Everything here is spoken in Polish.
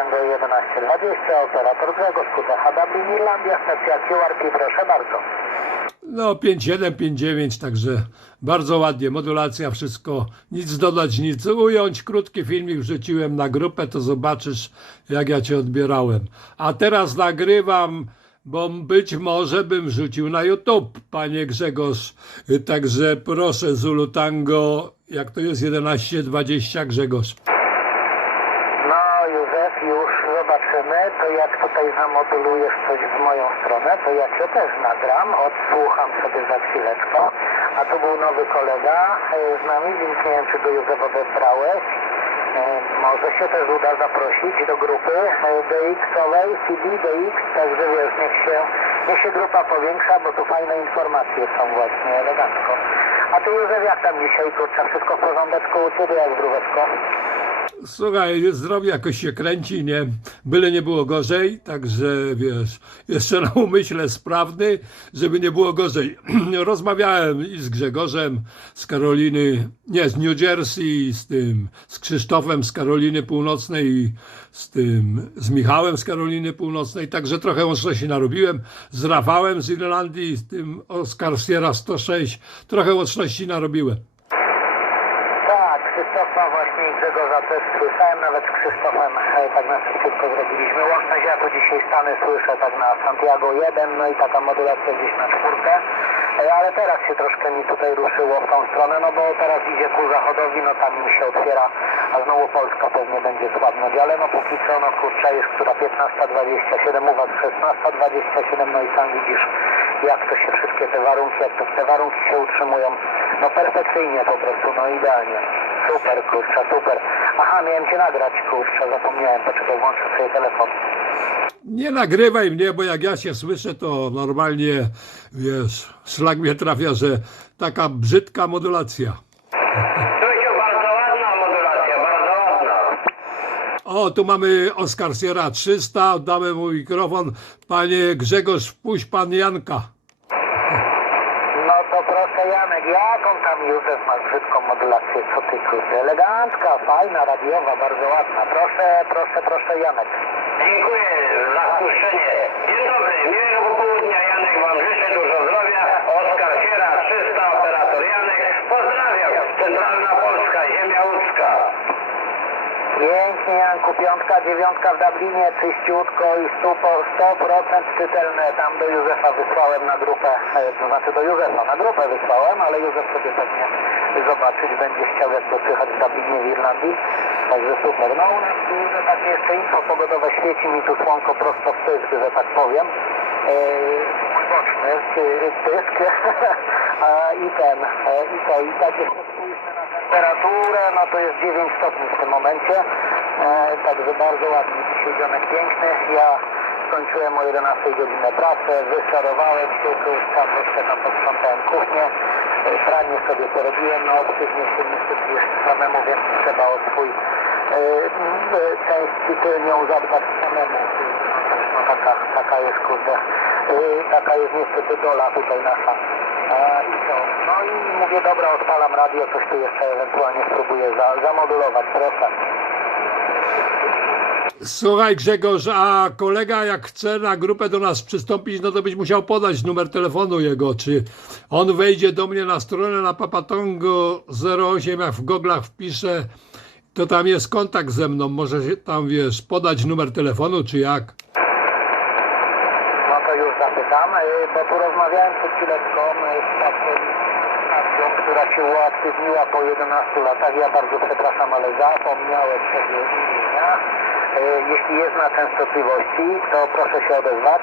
Tango 1120, operator Grzegorz Kutecha, Dublin, Irlandia, stacja QRP, proszę bardzo. No 5.7, 5.9, także bardzo ładnie, modulacja, wszystko, nic dodać, nic ująć. Krótki filmik wrzuciłem na grupę, to zobaczysz jak ja Cię odbierałem. A teraz nagrywam, bo być może bym wrzucił na YouTube, Panie Grzegorz. Także proszę Zulu Tango, jak to jest 11.20 Grzegorz. No Józef, już zobaczymy, to jak tutaj zamodulujesz coś w moją stronę, to ja Cię też nagram, odsłucham sobie za chwileczkę. A tu był nowy kolega e, z nami, więc nie wiem, czy go Józef odebrałeś. E, Może się też uda zaprosić do grupy e, DX-owej, CD, DX, także wiesz, niech się, niech się grupa powiększa, bo tu fajne informacje są właśnie, elegancko. A Ty Józef, jak tam dzisiaj, kurczę, wszystko w porządeczku u Ciebie, jak zdróweczko? Słuchaj, zdrowie jakoś się kręci, nie? Byle nie było gorzej, także wiesz, jeszcze na umyśle sprawny, żeby nie było gorzej. Rozmawiałem i z Grzegorzem, z Karoliny, nie, z New Jersey, z tym, z Krzysztofem z Karoliny Północnej z tym, z Michałem z Karoliny Północnej, także trochę łączności narobiłem, z Rafałem z Irlandii, z tym Oscar Sierra 106, trochę łączności narobiłem. Tak, Krzysztofa właśnie i Grzegorza też słyszałem, nawet e, tak na szybciutko zrobiliśmy. Łączność, ja tu dzisiaj Stany słyszę tak na Santiago 1, no i taka modulacja gdzieś na czwórkę, E, ale teraz się troszkę mi tutaj ruszyło w tą stronę, no bo teraz idzie ku zachodowi, no tam mi się otwiera, a znowu Polska pewnie będzie słabnąć, ale no póki co, no kurczę, jest która 15.27, u Was 16.27, no i sam widzisz, jak to się wszystkie te warunki, jak to te warunki się utrzymują, no perfekcyjnie po prostu, no idealnie. Super, kurczę, super. Aha, miałem Cię nagrać, kurczę, zapomniałem, poczekaj, włączę sobie telefon. Nie nagrywaj mnie, bo jak ja się słyszę, to normalnie, wiesz, szlak mnie trafia, że taka brzydka modulacja. Tusiu, bardzo ładna modulacja, bardzo ładna. O, tu mamy Oskar Sierra 300, oddamy mu mikrofon. Panie Grzegorz, wpuść pan Janka. No to proszę Janek, jaką tam Józef masz brzydką modulację, co ty kurde, elegancka, fajna, radiowa, bardzo ładna. Proszę, proszę, proszę Janek. Dziękuję za spuszczenie. Pięknie Janku, piątka, dziewiątka w Dublinie, czyściutko i 100%, 100% czytelne. Tam do Józefa wysłałem na grupę, e, to znaczy do Józefa na grupę wysłałem, ale Józef sobie pewnie zobaczyć będzie chciał jak to słychać w Dublinie w Irlandii. Także super. No u nas tu, że takie jeszcze info pogodowe świeci mi tu słonko prosto w pysk, że tak powiem. E, mój boczny pysk. I ten, e, i to, i tak na temperaturę, no to jest 9 stopni w tym momencie. E, także bardzo ładnie dzisiaj dzionek piękny. Ja skończyłem o 11 godzinę pracę, wystarowałem się, tu tam jeszcze tam posprzątałem kuchnię, e, pranie sobie porobiłem, no odpychnie się więc trzeba o swój e, e, część tylnią zadbać samemu. No taka, taka jest kurde, e, taka jest niestety dola tutaj nasza. I co? No i mówię, dobra, odpalam radio, coś tu jeszcze ewentualnie spróbuję za, zamodulować, proszę. Słuchaj Grzegorz, a kolega jak chce na grupę do nas przystąpić, no to byś musiał podać numer telefonu jego, czy on wejdzie do mnie na stronę na papatongo 08, jak w goglach wpisze, to tam jest kontakt ze mną, może się tam, wiesz, podać numer telefonu, czy jak? No to już zapytam, e, bo tu rozmawiałem przed chwileczką e, z taką która się uaktywniła po 11 latach. Ja bardzo przepraszam, ale zapomniałem sobie imienia. E, Jeśli jest na częstotliwości, to proszę się odezwać.